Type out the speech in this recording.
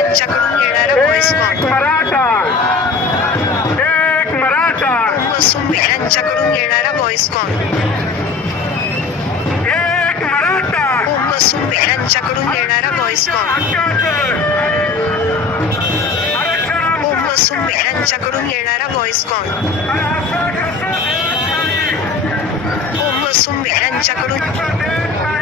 यांच्याकडून येणारा voice call यांच्याकडून येणारा व्हॉइस कॉल यांच्याकडून येणारा व्हॉइस कॉल यांच्याकडून येणारा व्हॉइस कॉल यांच्याकडून